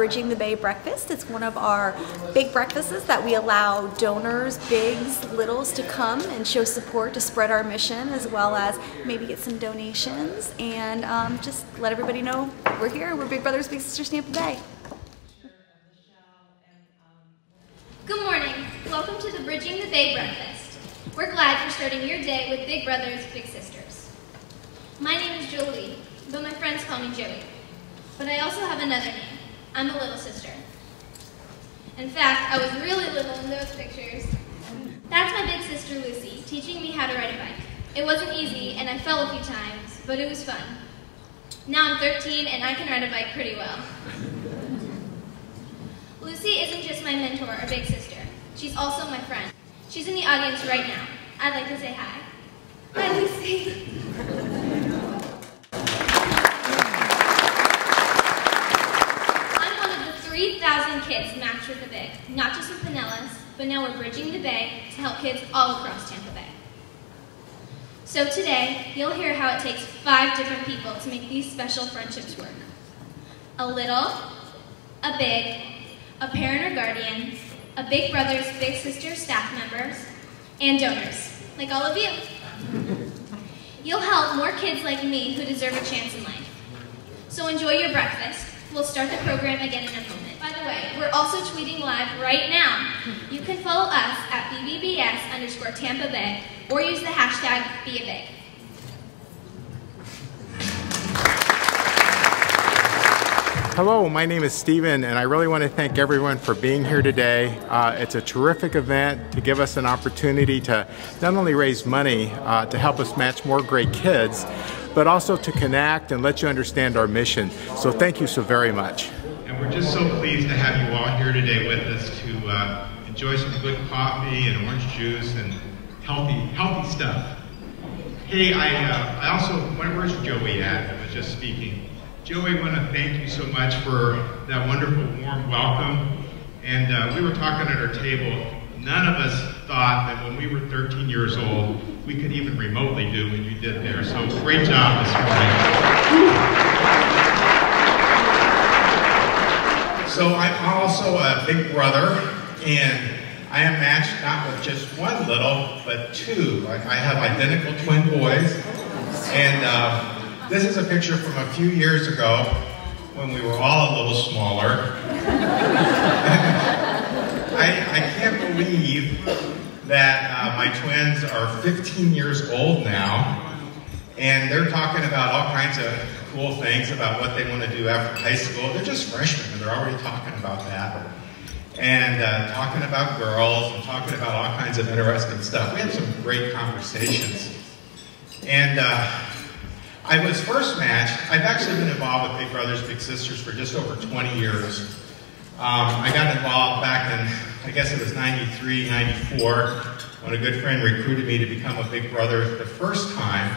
Bridging the Bay breakfast. It's one of our big breakfasts that we allow donors, bigs, littles to come and show support to spread our mission, as well as maybe get some donations and just let everybody know we're here. We're Big Brothers Big Sisters Tampa Bay. Good morning. Welcome to the Bridging the Bay breakfast. We're glad you're starting your day with Big Brothers Big Sisters. My name is Jolie, but my friends call me Joey. But I also have another name. I'm a little sister. In fact, I was really little in those pictures. That's my big sister Lucy, teaching me how to ride a bike. It wasn't easy, and I fell a few times, but it was fun. Now I'm 13, and I can ride a bike pretty well. Lucy isn't just my mentor or big sister. She's also my friend. She's in the audience right now. I'd like to say hi. Hi, Lucy. I'm one of the 3,000 kids matched with the Big, not just in Pinellas, but now we're bridging the Bay to help kids all across Tampa Bay. So today, you'll hear how it takes 5 different people to make these special friendships work. A little, a big, a parent or guardian, a Big Brothers Big Sisters staff members, and donors, like all of you. You'll help more kids like me who deserve a chance in life. So enjoy your breakfast. We'll start the program again in a moment. By the way, we're also tweeting live right now. You can follow us at BBBS_Tampa Bay or use the hashtag #BeABig. Hello, my name is Steven, and I really want to thank everyone for being here today. It's a terrific event to give us an opportunity to not only raise money to help us match more great kids, but also to connect and let you understand our mission. So thank you so very much. And we're just so pleased to have you all here today with us to enjoy some good coffee and orange juice and healthy stuff. Hey, I also, where's Joey at? I was just speaking. Joey, I want to thank you so much for that wonderful warm welcome. And we were talking at our table, none of us thought that when we were 13 years old, we could even remotely do what you did there. So great job this morning. So I'm also a big brother, and I am matched not with just one little, but 2. I have identical twin boys. And this is a picture from a few years ago when we were all a little smaller. I can't believe that my twins are 15 years old now, and they're talking about all kinds of cool things about what they want to do after high school. They're just freshmen, and they're already talking about that. And talking about girls, and talking about all kinds of interesting stuff. We had some great conversations. And I was first matched. I've actually been involved with Big Brothers Big Sisters for just over 20 years. I got involved back in, I guess it was 93, 94, when a good friend recruited me to become a Big Brother the first time.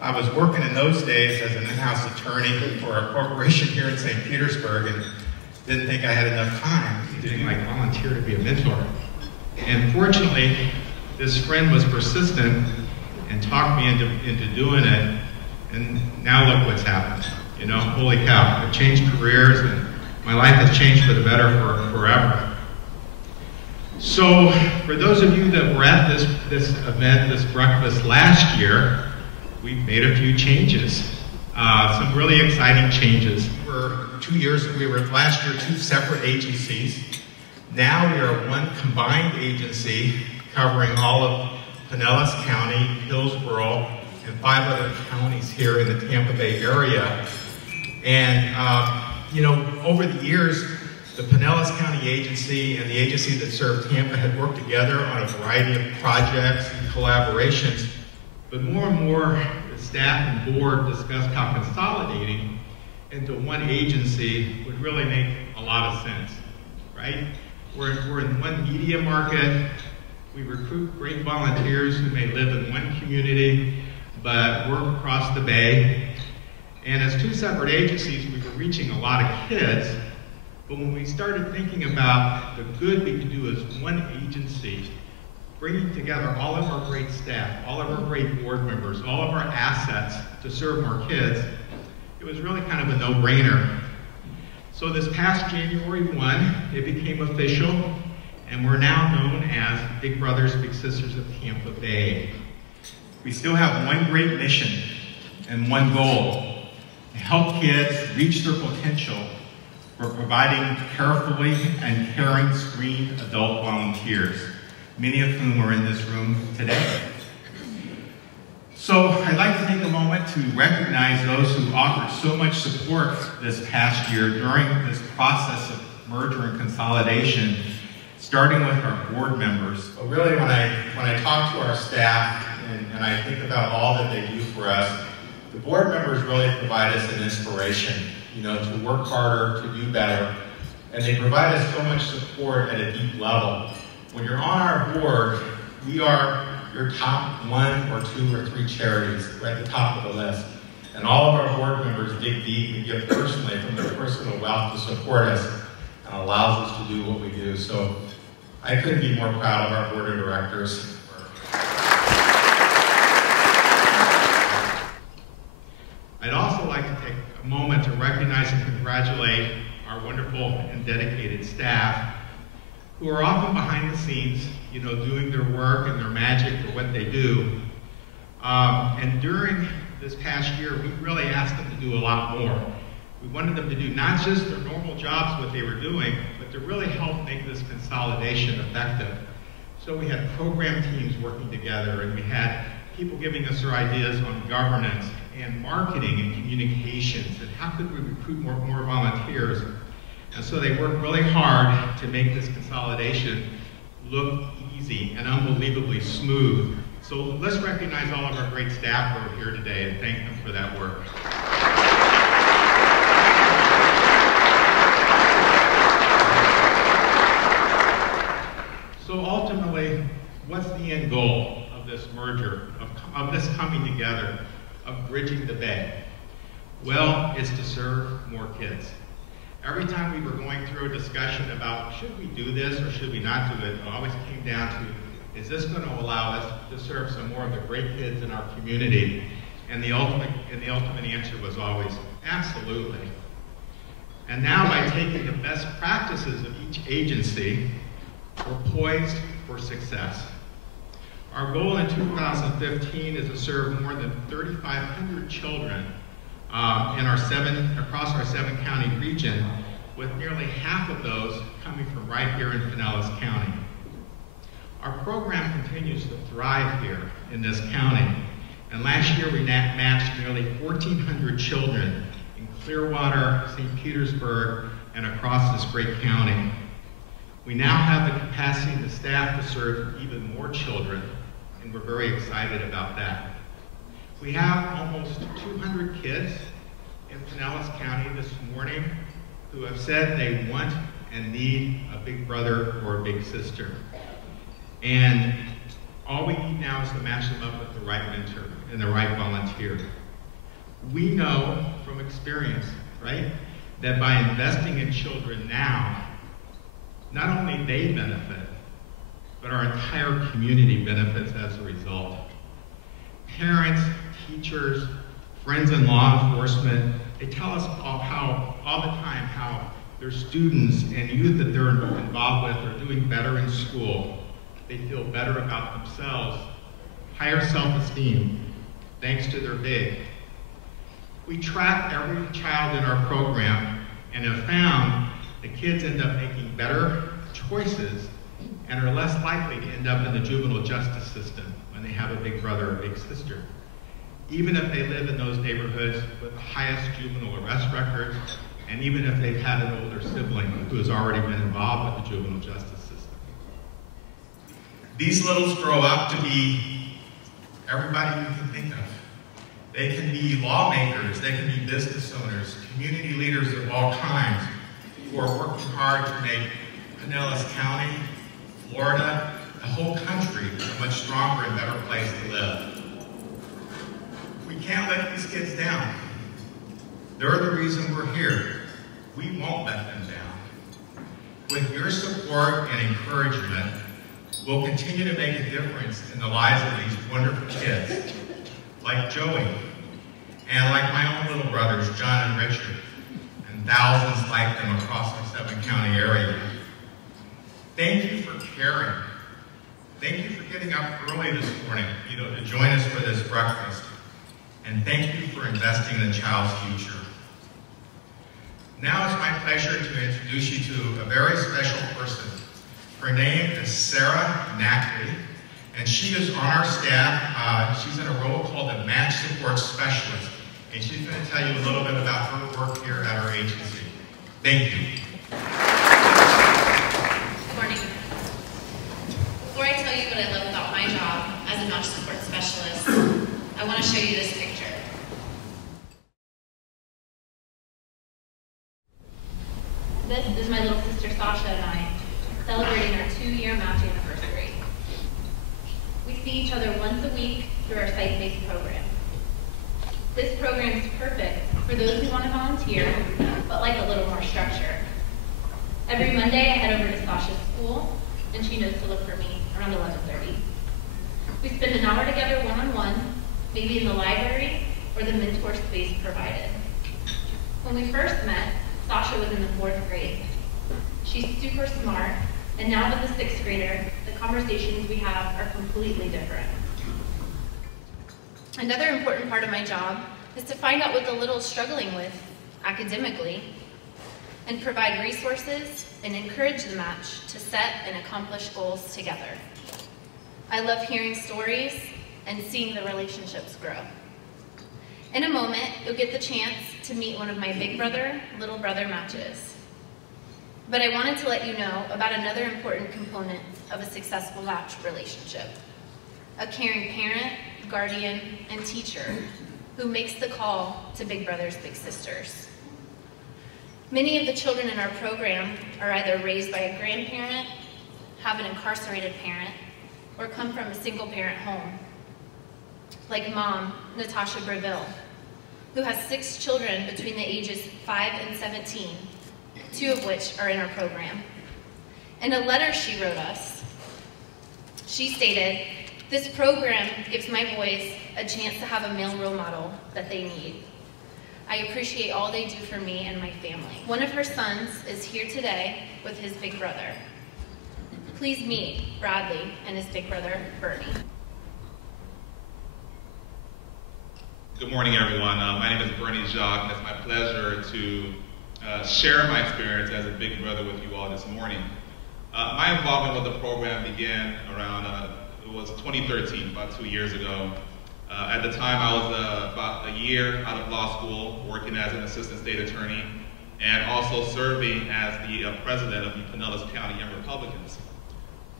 I was working in those days as an in-house attorney for a corporation here in St. Petersburg and didn't think I had enough time. He didn't like volunteer to be a mentor. And fortunately, this friend was persistent and talked me into doing it. And now look what's happened. You know, holy cow, I've changed careers and my life has changed for the better forever. So for those of you that were at this event, this breakfast last year, we've made a few changes. Some really exciting changes. We were last year 2 separate agencies. Now we are one combined agency covering all of Pinellas County, Hillsborough, and 5 other counties here in the Tampa Bay area. And, you know, over the years, the Pinellas County agency and the agency that served Tampa had worked together on a variety of projects and collaborations. But more and more, the staff and board discussed how consolidating into one agency would really make a lot of sense, right? We're in one media market. We recruit great volunteers who may live in one community, but work across the bay. And as 2 separate agencies, we were reaching a lot of kids. But when we started thinking about the good we could do as one agency, bringing together all of our great staff, all of our great board members, all of our assets to serve more kids, it was really kind of a no-brainer. So this past January 1, it became official, and we're now known as Big Brothers Big Sisters of Tampa Bay. We still have one great mission and one goal: to help kids reach their potential for providing carefully and caring screened adult volunteers, many of whom are in this room today. So I'd like to take a moment to recognize those who offered so much support this past year during this process of merger and consolidation, starting with our board members. But really, when I talk to our staff and I think about all that they do for us, the board members really provide us an inspiration, to work harder, to do better, and they provide us so much support at a deep level. When you're on our board, we are your top 1 or 2 or 3 charities. We're at the top of the list. And all of our board members dig deep and give personally from their personal wealth to support us and allows us to do what we do. So I couldn't be more proud of our board of directors. I'd also like to take a moment to recognize and congratulate our wonderful and dedicated staff who are often behind the scenes, doing their work and their magic for what they do. And during this past year, we really asked them to do a lot more. We wanted them to do not just their normal jobs, what they were doing, but to really help make this consolidation effective. So we had program teams working together, and we had people giving us their ideas on governance and marketing and communications, and how could we recruit more volunteers. And so they worked really hard to make this consolidation look easy and unbelievably smooth. So let's recognize all of our great staff who are here today and thank them for that work. So ultimately, what's the end goal of this merger, of this coming together, of bridging the Bay? Well, it's to serve more kids. Every time we were going through a discussion about should we do this or should we not do it, it always came down to, is this going to allow us to serve some more of the great kids in our community? And the ultimate answer was always, absolutely. And now by taking the best practices of each agency, we're poised for success. Our goal in 2015 is to serve more than 3,500 children across our 7-county region, with nearly half of those coming from right here in Pinellas County. Our program continues to thrive here in this county, and last year we matched nearly 1,400 children in Clearwater, St. Petersburg, and across this great county. We now have the capacity and the staff to serve even more children, and we're very excited about that. We have almost 200 kids in Pinellas County this morning who have said they want and need a big brother or a big sister. And all we need now is to match them up with the right mentor and the right volunteer. We know from experience, right, that by investing in children now, not only they benefit, but our entire community benefits as a result. Parents, teachers, friends in law enforcement, they tell us all the time how their students and youth that they're involved with are doing better in school. They feel better about themselves, higher self-esteem, thanks to their big. We track every child in our program and have found that kids end up making better choices and are less likely to end up in the juvenile justice system when they have a big brother or big sister. Even if they live in those neighborhoods with the highest juvenile arrest records, and even if they've had an older sibling who has already been involved with the juvenile justice system. These littles grow up to be everybody you can think of. They can be lawmakers, they can be business owners, community leaders of all kinds who are working hard to make Pinellas County, Florida, the whole country a much stronger and better place to live. We can't let these kids down. They're the reason we're here. We won't let them down. With your support and encouragement, we'll continue to make a difference in the lives of these wonderful kids, like Joey, and like my own little brothers, John and Richard, and and thousands like them across the 7-county area. Thank you for caring. Thank you for getting up early this morning, to join us for this breakfast. And thank you for investing in the child's future. Now it's my pleasure to introduce you to a very special person. Her name is Sarah Nackley, and she is on our staff. She's in a role called the Match Support Specialist, and she's going to tell you a little bit about her work here at our agency. Thank you. Good morning. Before I tell you what I love about my job as a Match Support Specialist, I want to show you this picture. This is my little sister Sasha and I celebrating our 2-year match anniversary. We see each other once a week through our site-based program. This program is perfect for those who want to volunteer, but like a little more structure. Every Monday I head over to Sasha's school, and she knows to look for me around 11:30. We spend an hour together one-on-one, maybe in the library or the mentor space provided. When we first met, Sasha was in the 4th grade. She's super smart, and now as a 6th grader, the conversations we have are completely different. Another important part of my job is to find out what the little is struggling with academically and provide resources and encourage the match to set and accomplish goals together. I love hearing stories and seeing the relationships grow. In a moment, you'll get the chance to meet one of my big brother, little brother matches. But I wanted to let you know about another important component of a successful match relationship: a caring parent, guardian, and teacher who makes the call to big brothers, big sisters. Many of the children in our program are either raised by a grandparent, have an incarcerated parent, or come from a single-parent home. Like Mom, Natasha Breville, who has 6 children between the ages 5 and 17, 2 of which are in our program. In a letter she wrote us, she stated, "This program gives my boys a chance to have a male role model that they need. I appreciate all they do for me and my family." One of her sons is here today with his big brother. Please meet Bradley and his big brother, Bernie. Good morning, everyone. My name is Bernie Jacques, and it's my pleasure to share my experience as a big brother with you all this morning. My involvement with the program began around, it was 2013, about 2 years ago. At the time, I was about a year out of law school, working as an assistant state attorney, and also serving as the president of the Pinellas County Young Republicans.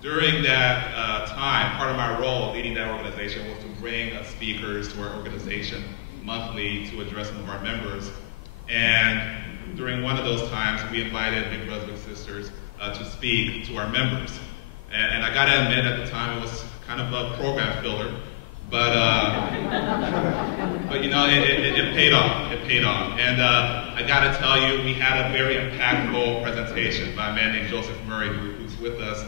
During that time, part of my role leading that organization was to bring speakers to our organization monthly to address some of our members. And during one of those times, we invited Big Brothers Big Sisters to speak to our members. And I gotta admit, at the time, it was kind of a program filler, but you know, it paid off. It paid off. And I gotta tell you, we had a very impactful presentation by a man named Joseph Murray, who's with us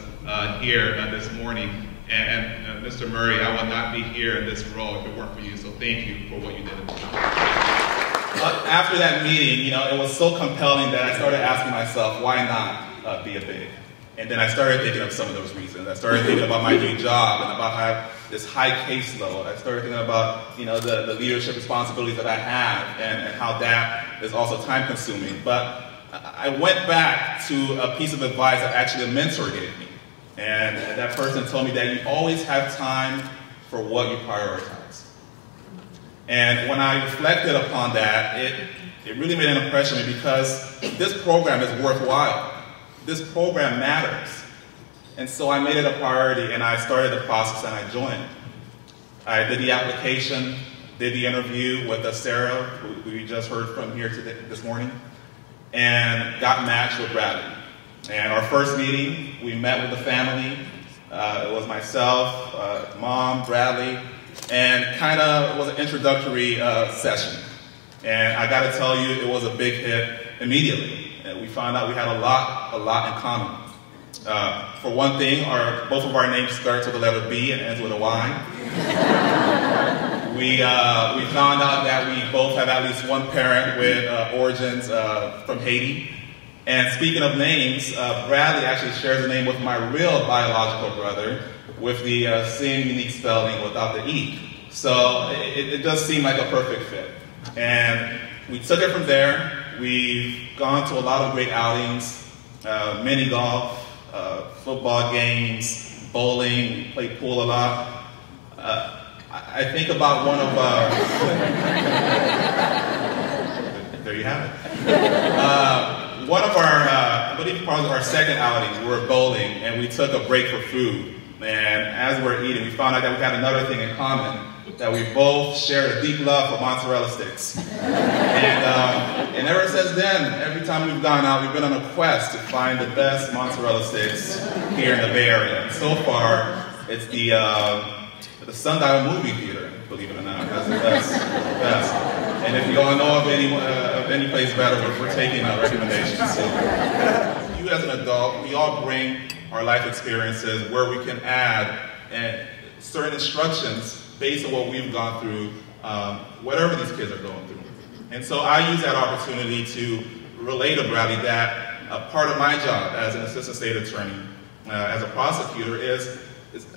here this morning. And Mr. Murray, I would not be here in this role if it weren't for you, so thank you for what you did. After that meeting, you know, it was so compelling that I started asking myself, why not be a big? And then I started thinking of some of those reasons. I started thinking about my new job and about how this high caseload. I started thinking about, you know, the leadership responsibilities that I have and how that is also time consuming. But I went back to a piece of advice that actually a mentor gave me. And that person told me that you always have time for what you prioritize. And when I reflected upon that, it really made an impression on me because this program is worthwhile. This program matters. And so I made it a priority and I started the process and I joined. I did the application, did the interview with Sarah, who we just heard from here today, this morning, and got matched with Bradley. And our first meeting, we met with the family. It was myself, Mom, Bradley, and kind of was an introductory session. And I got to tell you, it was a big hit immediately. And we found out we had a lot in common. For one thing, both of our names start with the letter B and ends with a Y. We found out that we both have at least one parent with origins from Haiti. And speaking of names, Bradley actually shares a name with my real biological brother with the same unique spelling without the E. So it does seem like a perfect fit. And we took it from there. We've gone to a lot of great outings, mini golf, football games, bowling, we played pool a lot. I think about one of, there you have it. One of our, I believe part of our second outing, we were bowling and we took a break for food. And as we're eating, we found out that we had another thing in common, that we both shared a deep love for mozzarella sticks. And ever since then, every time we've gone out, we've been on a quest to find the best mozzarella sticks here in the Bay Area. And so far, it's the Sundial Movie Theater, believe it or not. That's the best. And if you all know of any place better, we're taking our recommendations. So, you as an adult, we all bring our life experiences where we can add certain instructions based on what we've gone through, whatever these kids are going through. And so I use that opportunity to relate to Bradley that part of my job as an assistant state attorney, as a prosecutor, is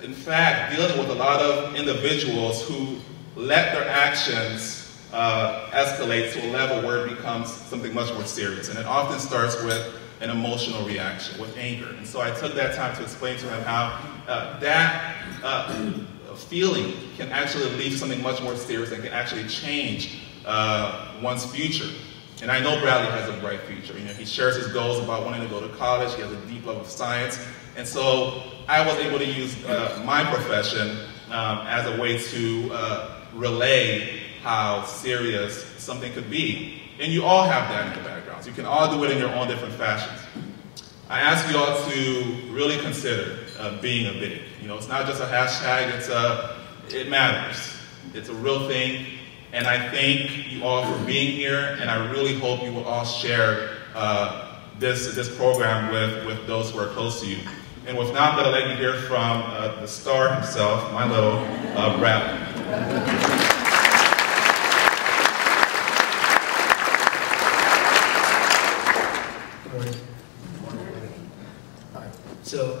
in fact dealing with a lot of individuals who let their actions escalate to a level where it becomes something much more serious. And it often starts with an emotional reaction, with anger. And so I took that time to explain to him how that feeling can actually lead to something much more serious and can actually change one's future. And I know Bradley has a bright future. You know, he shares his goals about wanting to go to college. He has a deep love of science. And so I was able to use my profession as a way to relay how serious something could be. And you all have that in your backgrounds. You can all do it in your own different fashions. I ask you all to really consider being a big. You know, it's not just a hashtag, it matters. It's a real thing. And I thank you all for being here, and I really hope you will all share this program with those who are close to you. And with that, I'm going to let you hear from the star himself, my little Bradley. Good morning. All right, so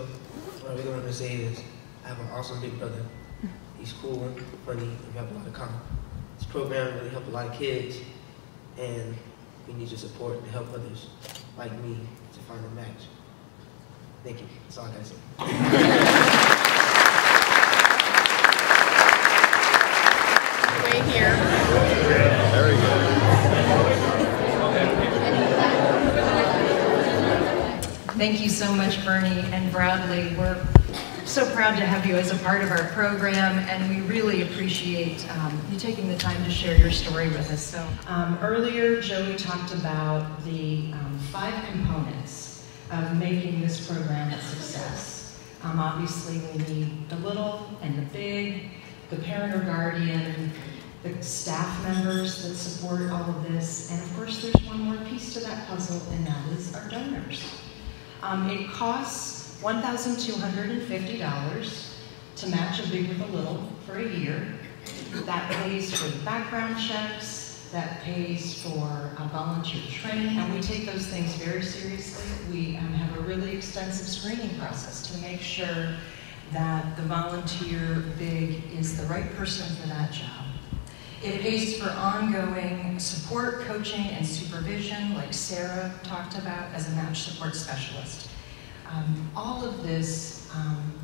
what I'm going to say is I have an awesome big brother. He's cool, funny, and we have a lot of common. This program really helped a lot of kids, and we need your support to help others like me to find a match. Thank you. That's all I gotta say. Way here. Very good. Thank you so much, Bernie and Bradley. We're so proud to have you as a part of our program, and we really appreciate you taking the time to share your story with us. So earlier, Joey talked about the 5 components of making this program a success. Obviously, we need the little and the big, the parent or guardian, the staff members that support all of this, and of course, there's one more piece to that puzzle, and that is our donors. It costs $1,250 to match a big with a little for a year. That pays for the background checks, that pays for volunteer training, and we take those things very seriously. We have a really extensive screening process to make sure that the volunteer big is the right person for that job. It pays for ongoing support, coaching, and supervision, like Sarah talked about as a match support specialist. All of this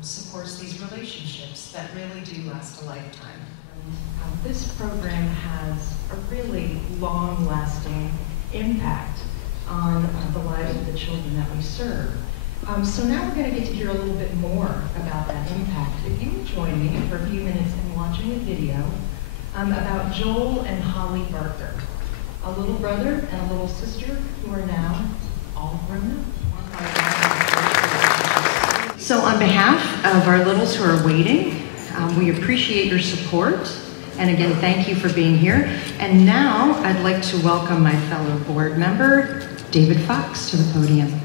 supports these relationships that really do last a lifetime. This program has a really long-lasting impact on the lives of the children that we serve. So now we're going to get to hear a little bit more about that impact. If you would join me for a few minutes in watching a video about Joel and Holly Barker, a little brother and a little sister who are now all grown up. So on behalf of our littles who are waiting, we appreciate your support. And again, thank you for being here. And now I'd like to welcome my fellow board member, David Fox, to the podium.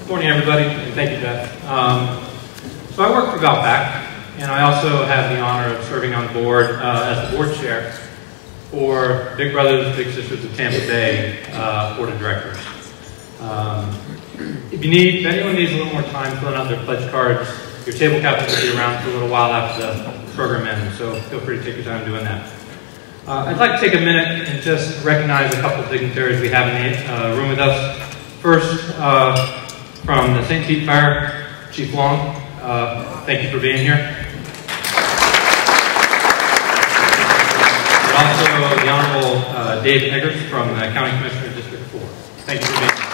Good morning, everybody, and thank you, about back, and I also have the honor of serving on the board as the board chair for Big Brothers Big Sisters of Tampa Bay Board of Directors. If anyone needs a little more time filling out their pledge cards, your table captains will be around for a little while after the program ends, so feel free to take your time doing that. I'd like to take a minute and just recognize a couple of dignitaries we have in the room with us. First, from the St. Pete Fire, Chief Long, thank you for being here. And also the Honorable Dave Eggers from the County Commissioner District 4. Thank you for being here.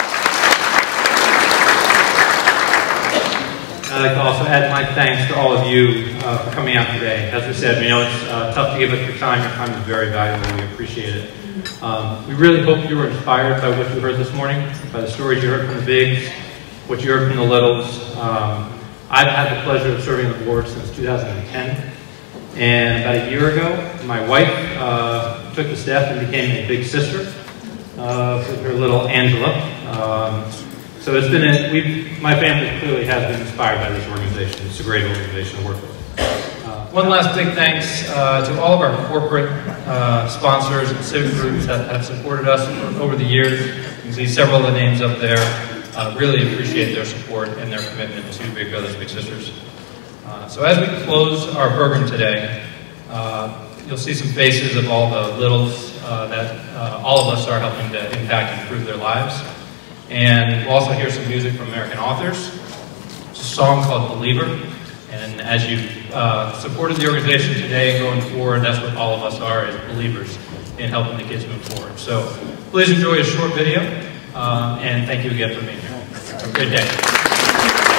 I'd like to also add my thanks to all of you for coming out today. As we said, we know it's tough to give us your time. Your time is very valuable. We appreciate it. We really hope you were inspired by what you heard this morning, by the stories you heard from the bigs, what you heard from the littles. I've had the pleasure of serving the board since 2010. And about a year ago, my wife took the step and became a big sister with her little Angela. So it's been my family clearly has been inspired by this organization. It's a great organization to work with. One last big thanks to all of our corporate sponsors and civic groups that have supported us over the years. You can see several of the names up there. Really appreciate their support and their commitment to Big Brothers Big Sisters. So as we close our program today, you'll see some faces of all the littles that all of us are helping to impact and improve their lives. And we'll also hear some music from American authors. It's a song called Believer. And as you've supported the organization today and going forward, that's what all of us are, as believers in helping the kids move forward. So please enjoy a short video, and thank you again for being here. Have a great day.